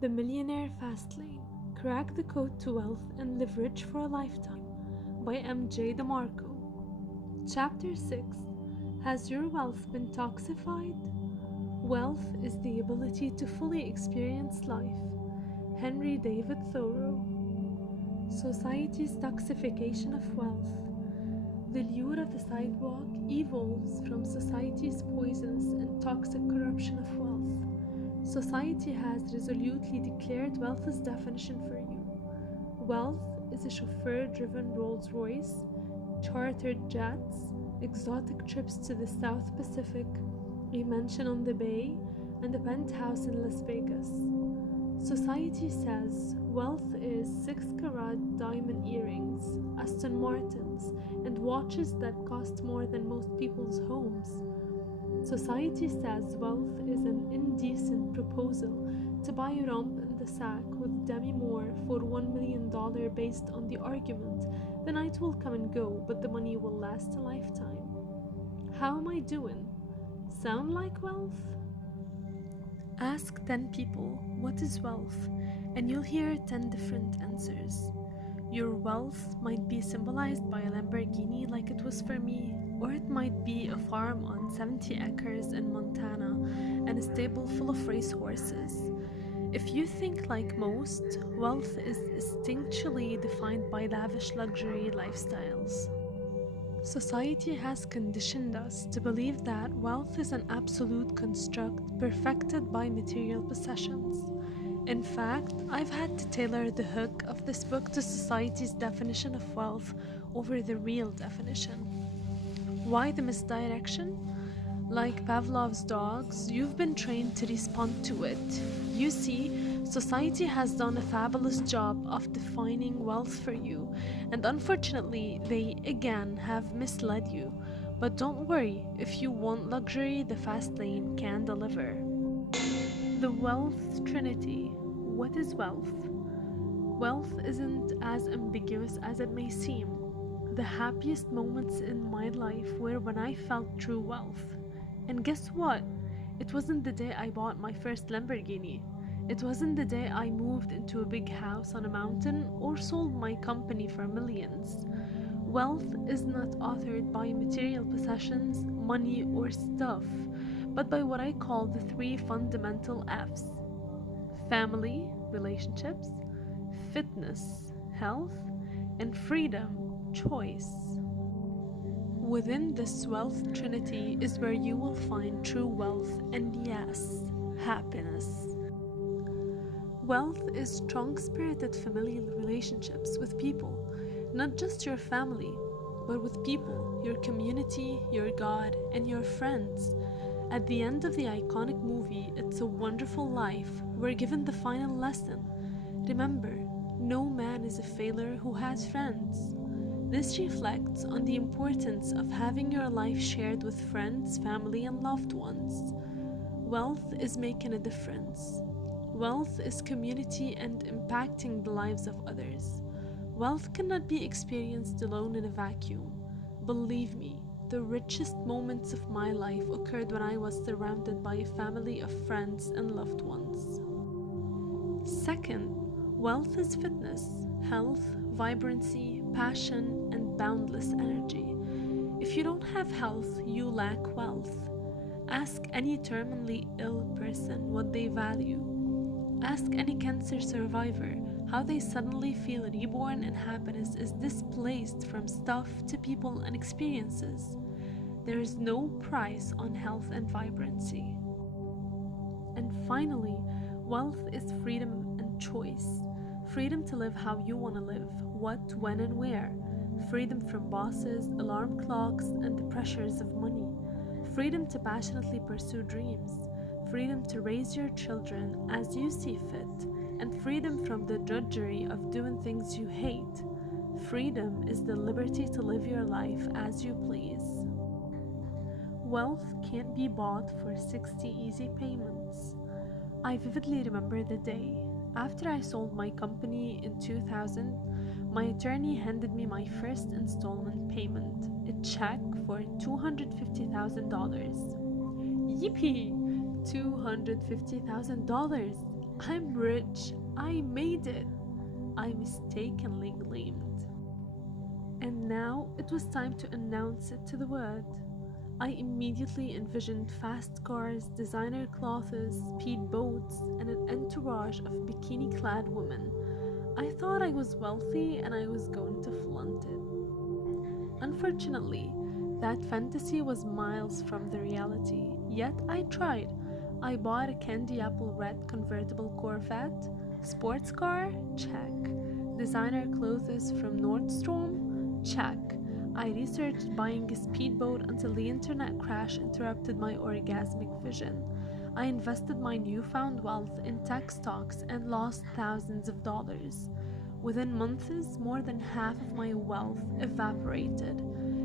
The Millionaire Fastlane. Crack the code to wealth and live rich for a lifetime by M.J. Demarco. Chapter 6. Has your wealth been toxified? Wealth is the ability to fully experience life. Henry David Thoreau. Society's toxification of wealth. The lure of the sidewalk evolves from society's poisonous and toxic corruption of wealth. Society has resolutely declared wealth's definition for you. Wealth is a chauffeur-driven Rolls-Royce, chartered jets, exotic trips to the South Pacific, a mansion on the bay, and a penthouse in Las Vegas. Society says wealth is 6-carat diamond earrings, Aston Martins, and watches that cost more than most people's homes. Society says wealth is an indecent proposal to buy a romp in the sack with Demi Moore for $1 million based on the argument the night will come and go, but the money will last a lifetime. How am I doing? Sound like wealth? Ask 10 people, what is wealth? And you'll hear 10 different answers. Your wealth might be symbolized by a Lamborghini like it was for me, or it might be a farm on 70 acres in Montana and a stable full of racehorses. If you think like most, wealth is instinctually defined by lavish luxury lifestyles. Society has conditioned us to believe that wealth is an absolute construct perfected by material possessions. In fact, I've had to tailor the hook of this book to society's definition of wealth over the real definition. Why the misdirection? Like Pavlov's dogs, you've been trained to respond to it. You see, society has done a fabulous job of defining wealth for you, and unfortunately, they again have misled you. But don't worry, if you want luxury, the fast lane can deliver. The wealth trinity. What is wealth? Wealth isn't as ambiguous as it may seem. The happiest moments in my life were when I felt true wealth. And guess what? It wasn't the day I bought my first Lamborghini. It wasn't the day I moved into a big house on a mountain or sold my company for millions. Wealth is not authored by material possessions, money, or stuff, but by what I call the 3 fundamental F's. Family, relationships, fitness, health, and freedom, choice. Within this wealth trinity is where you will find true wealth and, yes, happiness. Wealth is strong-spirited familial relationships with people, not just your family, but with people, your community, your God, and your friends. At the end of the iconic movie, It's a Wonderful Life, we're given the final lesson. Remember, no man is a failure who has friends. This reflects on the importance of having your life shared with friends, family, and loved ones. Wealth is making a difference. Wealth is community and impacting the lives of others. Wealth cannot be experienced alone in a vacuum. Believe me, the richest moments of my life occurred when I was surrounded by a family of friends and loved ones. Second, wealth is fitness, health, vibrancy, passion, and boundless energy. If you don't have health, you lack wealth. Ask any terminally ill person what they value. Ask any cancer survivor how they suddenly feel reborn and happiness is displaced from stuff to people and experiences. There is no price on health and vibrancy. And finally, wealth is freedom and choice. Freedom to live how you want to live, what, when, and where. Freedom from bosses, alarm clocks, and the pressures of money. Freedom to passionately pursue dreams. Freedom to raise your children as you see fit. And freedom from the drudgery of doing things you hate. Freedom is the liberty to live your life as you please. Wealth can't be bought for 60 easy payments. I vividly remember the day. After I sold my company in 2000, my attorney handed me my first installment payment, a check for $250,000. Yippee! $250,000! I'm rich. I made it. I mistakenly gleamed. And now it was time to announce it to the world. I immediately envisioned fast cars, designer clothes, speed boats, and an entourage of bikini clad women. I thought I was wealthy and I was going to flaunt it. Unfortunately, that fantasy was miles from the reality, yet I tried. I bought a candy apple red convertible Corvette, sports car, check. Designer clothes from Nordstrom, check. I researched buying a speedboat until the internet crash interrupted my orgasmic vision. I invested my newfound wealth in tech stocks and lost thousands of dollars. Within months, more than half of my wealth evaporated,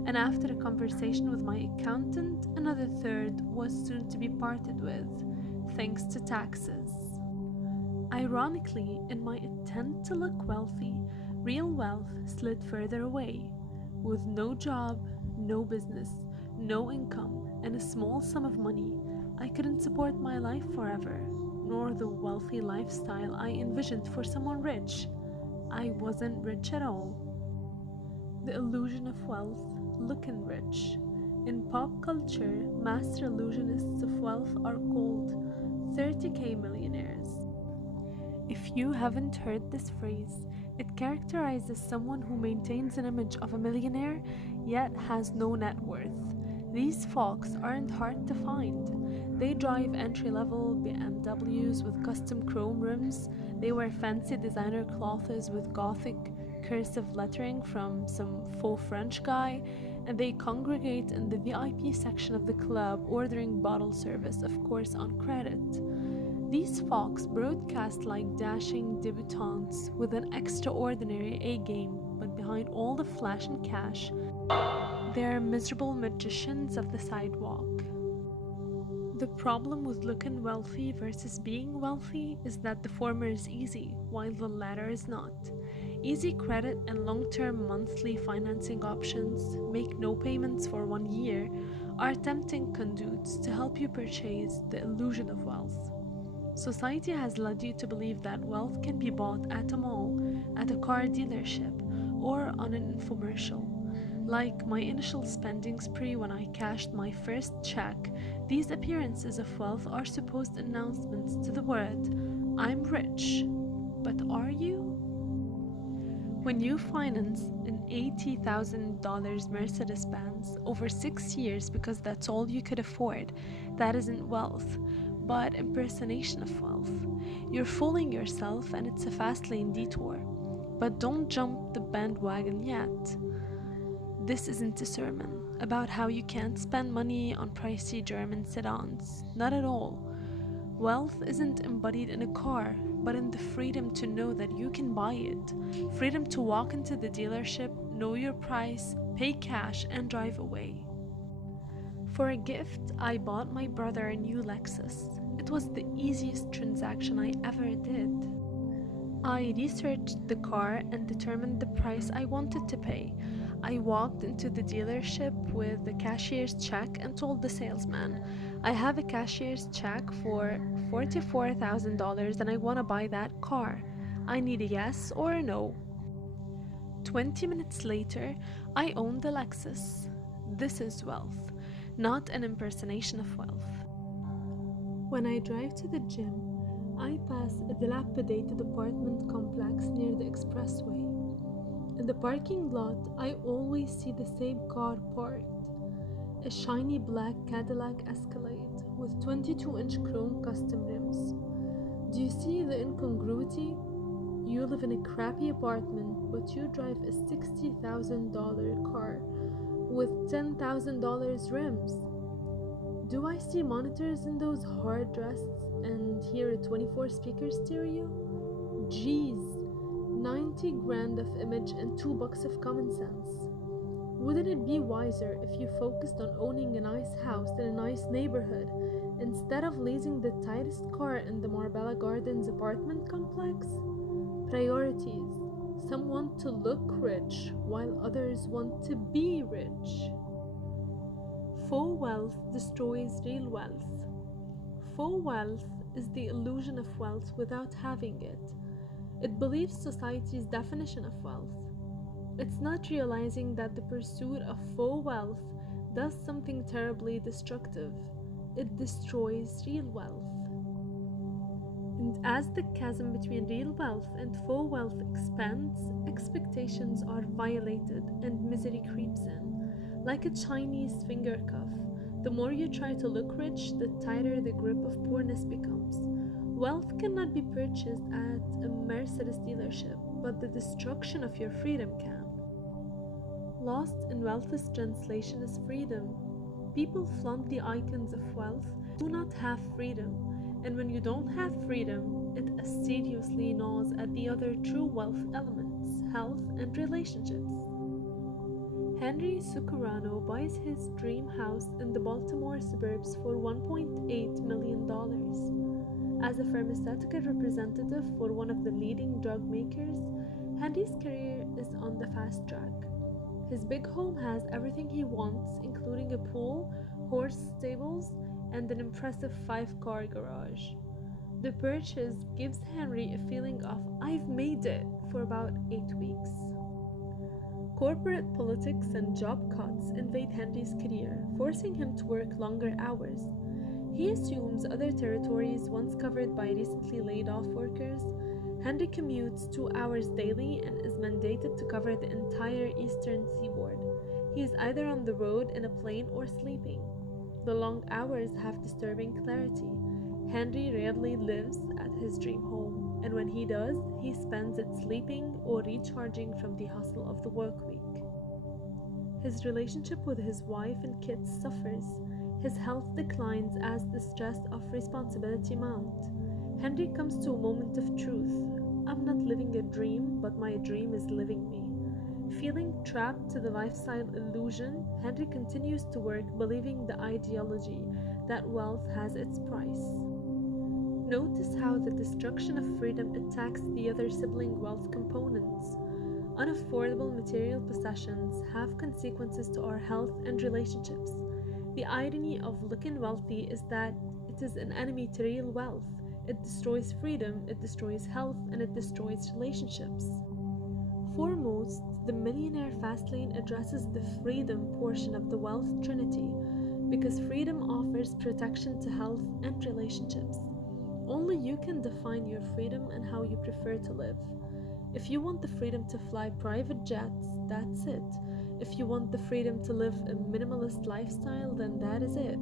and after a conversation with my accountant, another third was soon to be parted with, thanks to taxes. Ironically, in my attempt to look wealthy, real wealth slid further away. With no job, no business, no income, and a small sum of money, I couldn't support my life forever, nor the wealthy lifestyle I envisioned for someone rich. I wasn't rich at all. The illusion of wealth, looking rich. In pop culture, master illusionists of wealth are called 30K millionaires. If you haven't heard this phrase, it characterizes someone who maintains an image of a millionaire yet has no net worth. These folks aren't hard to find. They drive entry-level BMWs with custom chrome rims. They wear fancy designer clothes with gothic cursive lettering from some faux French guy, and they congregate in the VIP section of the club ordering bottle service, of course on credit. These folks broadcast like dashing debutantes with an extraordinary A-game, but behind all the flash and cash, they're miserable magicians of the sidewalk. The problem with looking wealthy versus being wealthy is that the former is easy, while the latter is not. Easy credit and long-term monthly financing options, make no payments for 1 year, are tempting conduits to help you purchase the illusion of wealth. Society has led you to believe that wealth can be bought at a mall, at a car dealership, or on an infomercial. Like my initial spending spree when I cashed my first check, these appearances of wealth are supposed announcements to the world. I'm rich. But are you? When you finance an $80,000 Mercedes-Benz over 6 years because that's all you could afford, that isn't wealth, but impersonation of wealth. You're fooling yourself and it's a fast lane detour. But don't jump the bandwagon yet. This isn't a sermon about how you can't spend money on pricey German sedans. Not at all. Wealth isn't embodied in a car, but in the freedom to know that you can buy it. Freedom to walk into the dealership, know your price, pay cash, and drive away. For a gift, I bought my brother a new Lexus. It was the easiest transaction I ever did. I researched the car and determined the price I wanted to pay. I walked into the dealership with the cashier's check and told the salesman, I have a cashier's check for $44,000 and I want to buy that car. I need a yes or a no. 20 minutes later, I owned the Lexus. This is wealth, not an impersonation of wealth. When I drive to the gym, I pass a dilapidated apartment complex near the expressway. In the parking lot, I always see the same car parked. A shiny black Cadillac Escalade with 22-inch chrome custom rims. Do you see the incongruity? You live in a crappy apartment, but you drive a $60,000 car with $10,000 rims. Do I see monitors in those hard rests and hear a 24-speaker stereo? Jeez, 90 grand of image and $2 of common sense. Wouldn't it be wiser if you focused on owning a nice house in a nice neighborhood instead of leasing the tightest car in the Marbella Gardens apartment complex? Priorities. Some want to look rich while others want to be rich. Faux wealth destroys real wealth. Faux wealth is the illusion of wealth without having it. It believes society's definition of wealth. It's not realizing that the pursuit of faux wealth does something terribly destructive. It destroys real wealth. And as the chasm between real wealth and faux wealth expands, expectations are violated and misery creeps in. Like a Chinese finger cuff, the more you try to look rich, the tighter the grip of poorness becomes. Wealth cannot be purchased at a Mercedes dealership, but the destruction of your freedom can. Lost in wealth's translation is freedom. People flaunt the icons of wealth, do not have freedom, and when you don't have freedom, it assiduously gnaws at the other true wealth elements, health and relationships. Henry Sucarano buys his dream house in the Baltimore suburbs for $1.8 million. As a pharmaceutical representative for one of the leading drug makers, Henry's career is on the fast track. His big home has everything he wants, including a pool, horse stables, and an impressive 5-car garage. The purchase gives Henry a feeling of "I've made it" for about 8 weeks. Corporate politics and job cuts invade Henry's career, forcing him to work longer hours. He assumes other territories once covered by recently laid off workers. Henry commutes 2 hours daily and is mandated to cover the entire eastern seaboard. He is either on the road in a plane or sleeping. The long hours have disturbing clarity. Henry rarely lives at his dream home, and when he does, he spends it sleeping or recharging from the hustle of the work week. His relationship with his wife and kids suffers. His health declines as the stress of responsibility mounts. Henry comes to a moment of truth. I'm not living a dream, but my dream is living me. Feeling trapped to the lifestyle illusion, Henry continues to work believing the ideology that wealth has its price. Notice how the destruction of freedom attacks the other sibling wealth components. Unaffordable material possessions have consequences to our health and relationships. The irony of looking wealthy is that it is an enemy to real wealth. It destroys freedom, it destroys health, and it destroys relationships. Foremost, the Millionaire Fastlane addresses the freedom portion of the wealth trinity, because freedom offers protection to health and relationships. Only you can define your freedom and how you prefer to live. If you want the freedom to fly private jets, that's it. If you want the freedom to live a minimalist lifestyle, then that is it.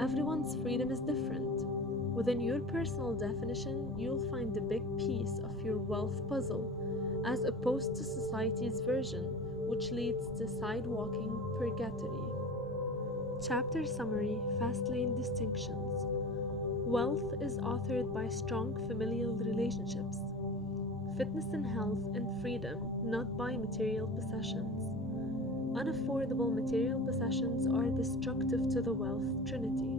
Everyone's freedom is different. Within your personal definition, you'll find the big piece of your wealth puzzle, as opposed to society's version, which leads to sidewalking purgatory. Chapter Summary: Fastlane Distinctions. Wealth is authored by strong familial relationships, fitness and health, and freedom, not by material possessions. Unaffordable material possessions are destructive to the wealth trinity.